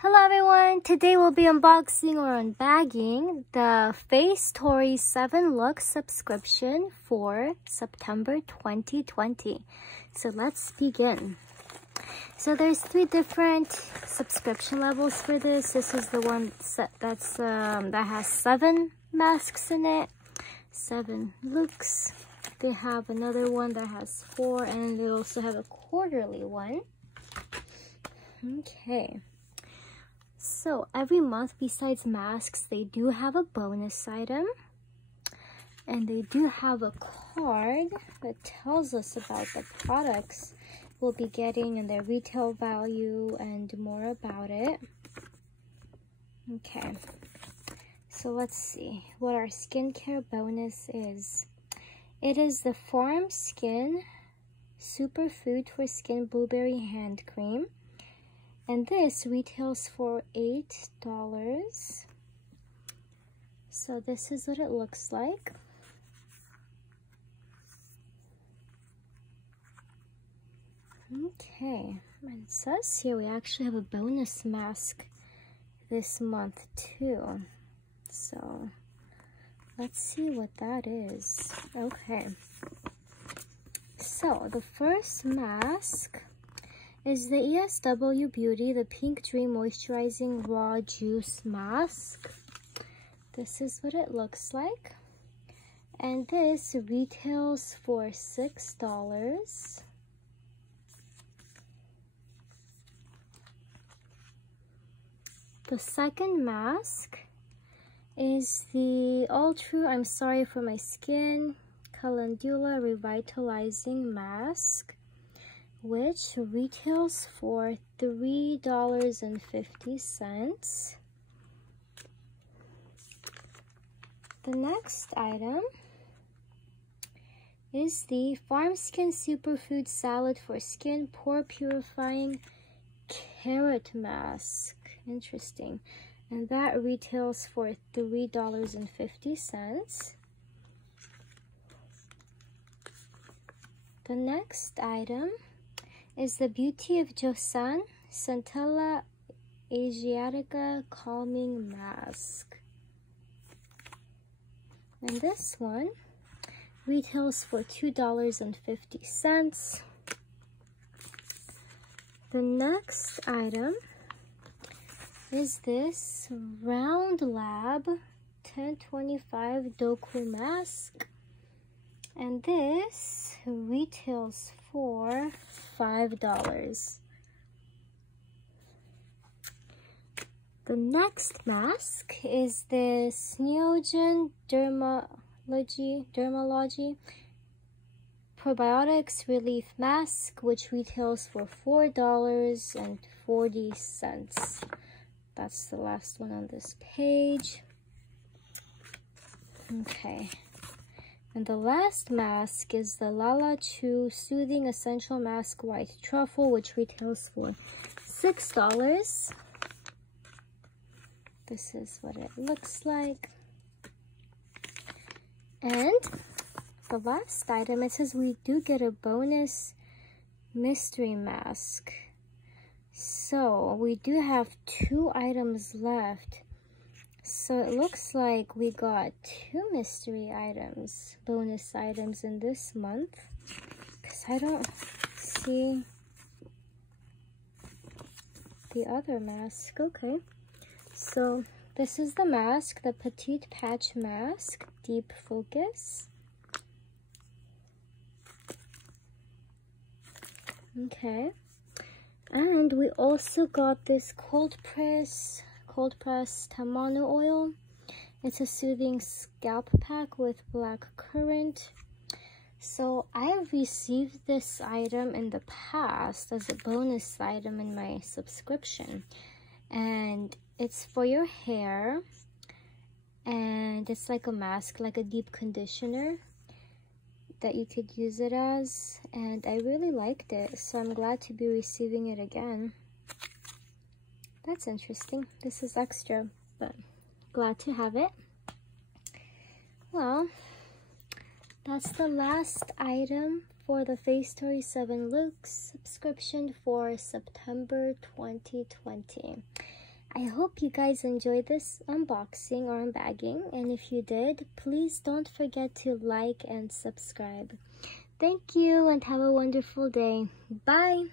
Hello everyone! Today we'll be unboxing or unbagging the Facetory 7 Look subscription for September 2020. So let's begin. So there's 3 different subscription levels for this. This is the one that has 7 masks in it, 7 looks. They have another one that has 4, and they also have a quarterly one. Okay. So every month, besides masks, they do have a bonus item, and they do have a card that tells us about the products we'll be getting and their retail value and more about it. Okay, so let's see what our skincare bonus is. It is the Farmskin Superfood for Skin Blueberry Hand Cream. And this retails for $8. So this is what it looks like. Okay, and it says here we actually have a bonus mask this month too. So let's see what that is. Okay, so the first mask is the ESW Beauty, the Pink Dream Moisturizing Raw Juice Mask. This is what it looks like. And this retails for $6. The second mask is the Ultra I'm Sorry for My Skin Calendula Revitalizing Mask, which retails for $3.50. The next item is the Farmskin Superfood Salad for Skin Pore Purifying Carrot Mask. Interesting. And that retails for $3.50. The next item is the Beauty of Joseon Santella Asiatica Calming Mask. And this one retails for $2.50. The next item is this Round Lab 1025 Doku Mask. And this retails for $5. The next mask is this Neogene Dermalogica Probiotics Relief Mask, which retails for $4.40. That's the last one on this page. Okay. And the last mask is the Lala Chew Soothing Essential Mask White Truffle, which retails for $6. This is what it looks like. And the last item, it says we do get a bonus mystery mask. So we do have 2 items left. So it looks like we got 2 mystery items, bonus items in this month, because I don't see the other mask. Okay, so this is the mask, the Petite Patch Mask, Deep Focus. Okay, and we also got this cold press tamanu oil. It's a soothing scalp pack with black currant. So I have received this item in the past as a bonus item in my subscription, and it's for your hair, and it's like a mask, like a deep conditioner that you could use it as, and I really liked it, so I'm glad to be receiving it again. That's interesting. This is extra, but glad to have it. Well, that's the last item for the Facetory 7 Looks subscription for September 2020. I hope you guys enjoyed this unboxing or unbagging, and if you did, please don't forget to like and subscribe. Thank you and have a wonderful day. Bye!